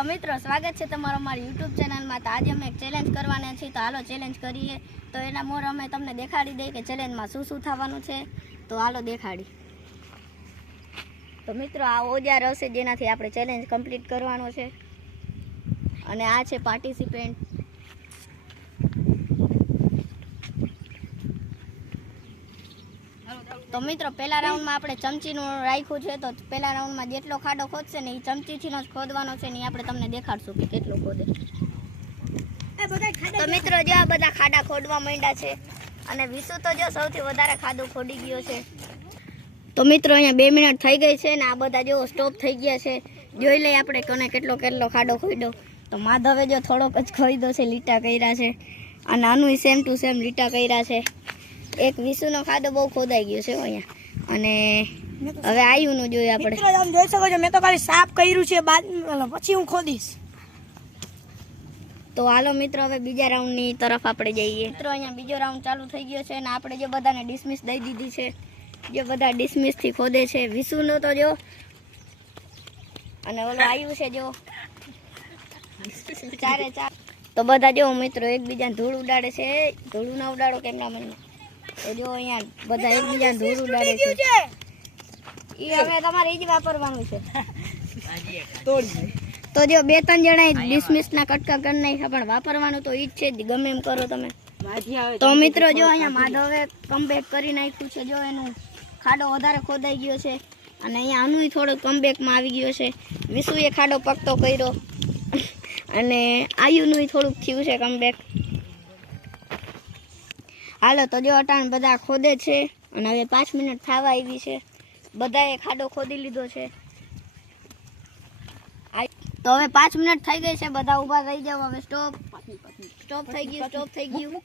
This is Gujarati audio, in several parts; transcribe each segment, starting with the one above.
તો મિત્રો સ્વાગત છે તમારો અમારી YouTube ચેનલમાં। તો આજે અમે એક ચેલેન્જ કરવાના છીએ, તો હાલો ચેલેન્જ કરીએ। તો એના મોર અમે તમને દેખાડી દઈએ કે ચેલેન્જમાં શું શું થવાનું છે। તો હાલો દેખાડી। તો મિત્રો આ ઓજાર હશે જેનાથી આપણે ચેલેન્જ કમ્પ્લીટ કરવાનો છે, અને આ છે પાર્ટિસિપેન્ટ। તો મિત્રો પહેલા રાઉન્ડમાં આપણે ચમચીનું રાખ્યું છે, તો પહેલા રાઉન્ડમાં જેટલો ખાડો ખોદશે ને એ ચમચીથી જ ખોદવાનો છે ને આપણે તમને દેખાડશું કે કેટલો ખોદે। તો મિત્રો જો આ બધા ખાડા ખોદવા માંડ્યા છે, અને વિશુ તો જો સૌથી વધારે ખાડો ખોદી ગયો છે। તો મિત્રો અહીંયા 2 મિનિટ થઈ ગઈ છે ને આ બધા જો સ્ટોપ થઈ ગયા છે। જોઈ લઈએ આપણે કોને કેટલો ખાડો ખોદ્યો। તો માધવે જો થોડોક જ ખોદ્યો છે, લીટા કર્યા છે, અને આનું સેમ ટુ સેમ લીટા કર્યા છે। એક વિશુનો ખાડો બહુ ખોદાઈ ગયો છે અહીંયા, અને હવે આયુનું જોઈએ આપણે। મિત્રો તમે જોઈ શકો છો મેં તો ખાલી સાફ કર્યું છે, બાદ પછી હું ખોદીશ। તો હાલો મિત્રો હવે બીજા રાઉન્ડની તરફ આપણે જઈએ। મિત્રો અહીંયા બીજો રાઉન્ડ ચાલુ થઈ ગયો છે, અને આપણે જો બધાને ડિસમિસ દઈ દીધી છે। જો બધા ડિસમિસથી ખોદે છે, વિશુનો તો જો, અને ઓલો આયુ છે જો, ચારે ચાર। તો બધા જો મિત્રો એકબીજાને ધૂળ ઉડાડે છે। ધૂળ ના ઉડાડો કેમેરામેન। તો જો અહીંયા બધા એકબીજાને ધૂળ ઉડાડે છે, એ હવે તમારે જ વાપરવાનું છે। તો જો 2-3 જણા ડિસમિસના કટકા કરી નાખ્યા, પણ વાપરવાનું તો ઈ જ છે, ગમે એમ કરો તમે। તો મિત્રો જો અહીંયા માધવે કમબેક કરી નાખ્યું છે। જો એનું ખાડો વધારે ખોદાઈ ગયો છે, અને અહીંયા આનું થોડું કમબેકમાં આવી ગયો છે। વિશુએ ખાડો પકતો કર્યો, અને આયુનું થોડુંક થયું છે કમબેક। હાલો તો જો અટાણ બધા ખોદે છે, અને હવે 5 મિનિટ થવા આવી છે। બધાએ ખાડો ખોદી લીધો છે। તો હવે 5 મિનિટ થઈ ગઈ છે, બધા ઊભા થઈ જાવ। હવે સ્ટોપ થઈ ગયું, સ્ટોપ થઈ ગયું।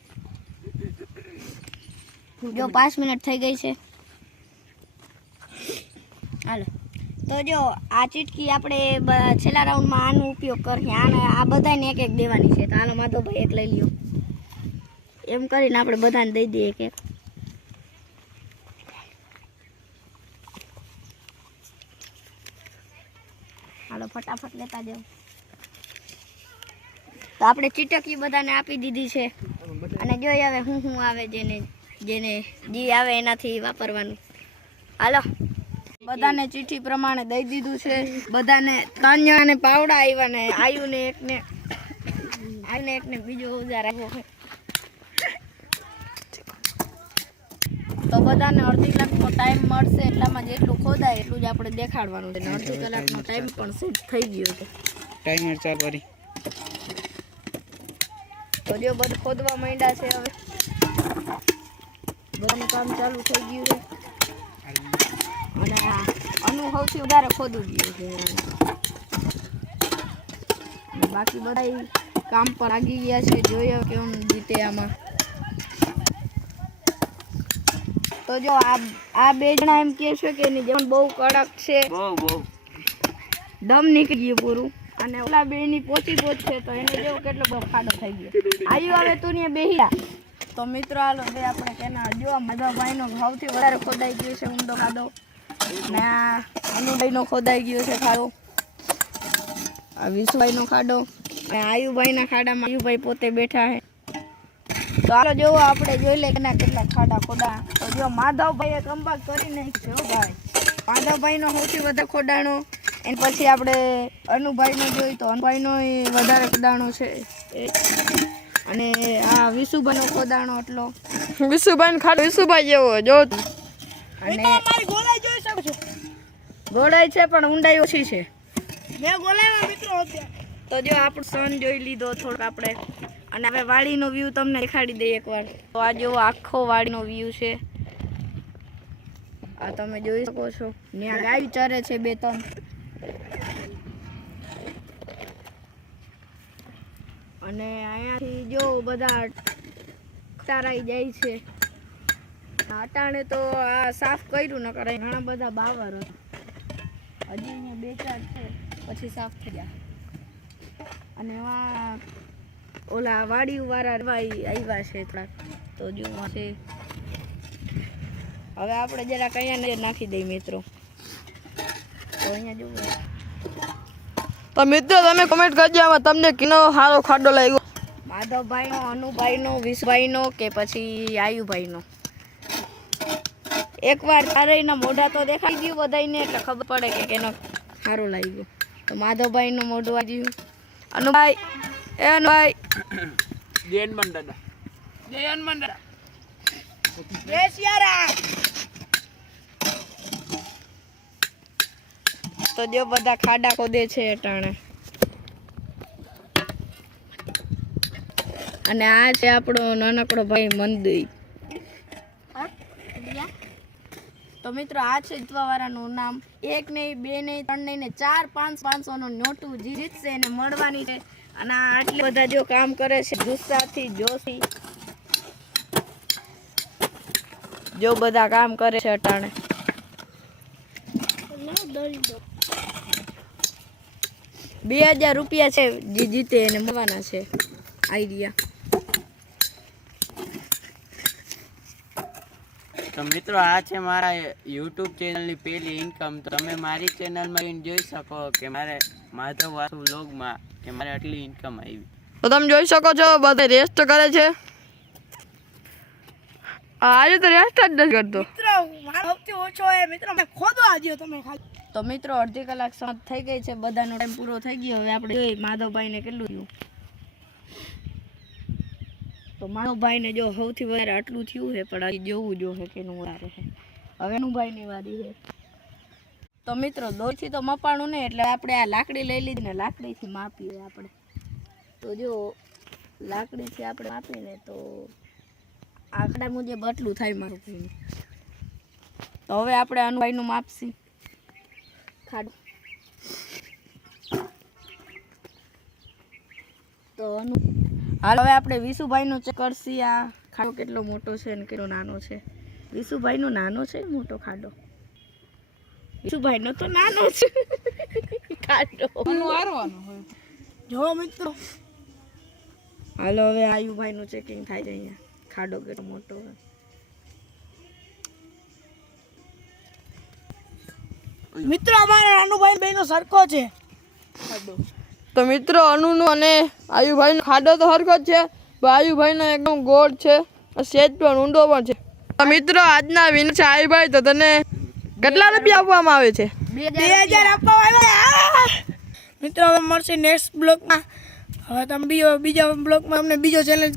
જો 5 મિનિટ થઈ ગઈ છે। હાલો તો જો આ ચીટકી આપણે છેલ્લા રાઉન્ડમાં આનો ઉપયોગ કરીએ। આ બધાને એક એક દેવાની છે। તો હાલો માધવભાઈ એક લઈ લ્યો, એમ કરીને આપણે બધાને દઈ દઈએ એક એક। હાલો ફટાફટ લેતા જાઓ। તો આપણે ચીટકી બધાને આપી દીધી છે, અને જોઈ હવે હું આવે જેને જે આવે એનાથી વાપરવાનું। હાલો બધાને ચીઠી પ્રમાણે દઈ દીધું છે। બધાને 3 જણાને પાવડા આવ્યા, ને આયુને એકને બીજો ઓજાર આવ્યો છે। તો બધાને અડધી કલાકનો ટાઈમ મળશે, એટલામાં જેટલું ખોદાય એટલું જ આપણે દેખાડવાનું છે। અડધી કલાકનો ટાઈમ પણ સેટ થઈ ગયો છે। ટાઈમર ચાલુ કરી। તો જો બધું ખોદવા માંડ્યા છે, હવે બધાનું કામ ચાલુ થઈ ગયું છે, અને આનું સૌથી વધારે ખોદવું ગયું છે, બાકી બધા કામ પર લાગી ગયા છે। જોઈએ કેમ જીતે આમાં। તો જો આ 2 જણા એમ કહે છે કે એની જમણ બહુ કડક છે, દમ નીકળી ગયું પૂરું, અને ઓલા 2 ની પોચી છે, તો એને જેવો કેટલો બધો ખાડો થઈ ગયો। આયુ હવે તું ને બેહ્યા। તો મિત્રો હાલો બે આપણે કેના જો માધવભાઈનો સૌથી વધારે ખોદાઈ ગયો છે ઊંડો ખાડો, અને આ અનુભાઈનો ખોદાઈ ગયો છે ખાડો, આ વિશુભાઈનો ખાડો, અને આયુભાઈના ખાડામાં આયુભાઈ પોતે બેઠા છે। તો હાલો જોવો આપણે જોઈ લે કેટલા ખાડા ખોદા। તો જો માધવભાઈએ કમબાક કરી નાખ્યો ભાઈ। માધવભાઈનો સૌથી વધારે ખોદાણો, એના પછી આપણે અનુભાઈનો જોઈ તો અનુભાઈનો વધારે ખોદાણો છે, અને આ વિશુભાઈનો ખોદાણો એટલો। વિશુભાઈ ખાડો વિશુભાઈ જેવો જો, અને મારી ગોળાઈ જોઈ શકો છો, ગોળાઈ છે પણ ઊંડાઈ ઓછી છે। મેં ગોળાઈમાં મિત્રો હતા। તો જો આપણો સન જોઈ લીધો થોડોક આપણે, અને હવે વાડીનો વ્યૂ તમને દેખાડી દઈએ એકવાર। તો આ જો આખો વાડીનો વ્યૂ છે, આ તમે જોઈ શકો છો। ત્યાં ગાય ચરે છે 2-3, અને અહીંયાથી જો બધા તારાઈ જાય છે। અટાણે તો આ સાફ કર્યું ન કરે, ઘણા બધા બાવર હતા, હજી અહીંયા 2-4 છે, પછી સાફ થઈ ગયા। અને એમાં ઓલા વાડીવાળા આવ્યા છે થોડાક, તો જો છે। હવે આપણે જરાક અહીંયા નજર નાખી દઈએ મિત્રો। તો અહીંયા જુઓ તો મિત્રો તમે કમેન્ટ કરજો આમાં તમને કિનો સારો ખાડો લાગ્યો. માધવભાઈનો, અનુભાઈનો, વિશુભાઈનો કે પછી આયુભાઈનો. એકવાર ચારેયના મોઢા તો દેખાઈ ગયું બધાયને એટલે ખબર પડે કે કેનો સારો લાગ્યો. તો માધવભાઈનું મોઢું આવી ગયું. અનુભાઈ એ અનુભાઈ જય હનુમાન દાદા. જય હનુમાન દાદા. જય સિયારામ. તો જો બધા ખાડા ખોદે છે અટાણે. અને આ છે આપણો નાનકડો ભાઈ મંદિર. તો મિત્રો આ છે જીતવાવાળાનું નામ. 1 નહીં, 2 નહીં, 3 નહીં ને 4, 5, 500 નું નોટું જીતશે એને મળવાની છે. અને આ આટલા બધા જો કામ કરે છે ગુસ્સાથી, જોશી જો બધા કામ કરે છે અટાણે. 2000 રૂપિયા છે જે જીતે એને મળવાના છે. આઈડિયા. તો મિત્રો આ છે મારા યુટ્યુબ ચેનલની પહેલી ઇન્કમ. તો તમે મારી ચેનલમાં જોઈ શકો કે મારે માધવ વાસુ વ્લોગમાં કે મારે આટલી ઇન્કમ આવી. તો તમે જોઈ શકો છો બધા રેસ્ટ કરે છે. આજે તો રેસ્ટ જ નથી કરતો. મિત્રો મારો સૌથી ઓછો હે મિત્રો મેં ખોદવા આજો તમે ખાલી. તો મિત્રો અડધી કલાક સમાપ્ત થઈ ગઈ છે. બધાનો ટાઈમ પૂરો થઈ ગયો. હવે આપણે જોઈએ માધવભાઈને કેટલું થયું. તો માધવભાઈને જો સૌથી વધારે આટલું થયું છે પણ હજી જોવું જોઈએ કે એનું વધારે છે. હવે અનુભાઈની વારી છે. તો મિત્રો દોરથી તો મપાણું નહીં એટલે આપણે આ લાકડી લઈ લીધી ને લાકડીથી માપીએ આપણે. તો જો લાકડીથી આપણે માપીને તો આંકડા મુજબ આટલું થાય મારું ભાઈનું. તો હવે આપણે અનુભાઈનું માપશી ખાડું. તો હાલ હવે આપણે વિશુભાઈનું ચેક કરશી આ ખાડો કેટલો મોટો છે અને કેટલો નાનો છે. વિશુભાઈનો નાનો છે મોટો ખાડો. વિશુભાઈનો તો નાનો છે ખાડો. જો મિત્રો હાલો હવે આયુભાઈનું ચેકિંગ થાય છે અહીંયા ખાડો કેટલો મોટો હોય. મિત્રો અમારા અનુભાઈ બેનો સરખો છે. તો મિત્રો અનુનો અને આયુભાઈનો ખાડો તો હરખો જ છે પણ આયુભાઈનો એકદમ ગોળ છે, સેજ પણ ઊંડો પણ છે. તો મિત્રો આજના વિનર છે આયુભાઈ. તો તને કેટલા રૂપિયા આપવામાં આવે છે? 2000 આપવામાં આવ્યા. મિત્રો હવે મળશે નેક્સ્ટ બ્લોગમાં. હવે તમે બીજા બ્લોગમાં અમને બીજો ચેલેન્જ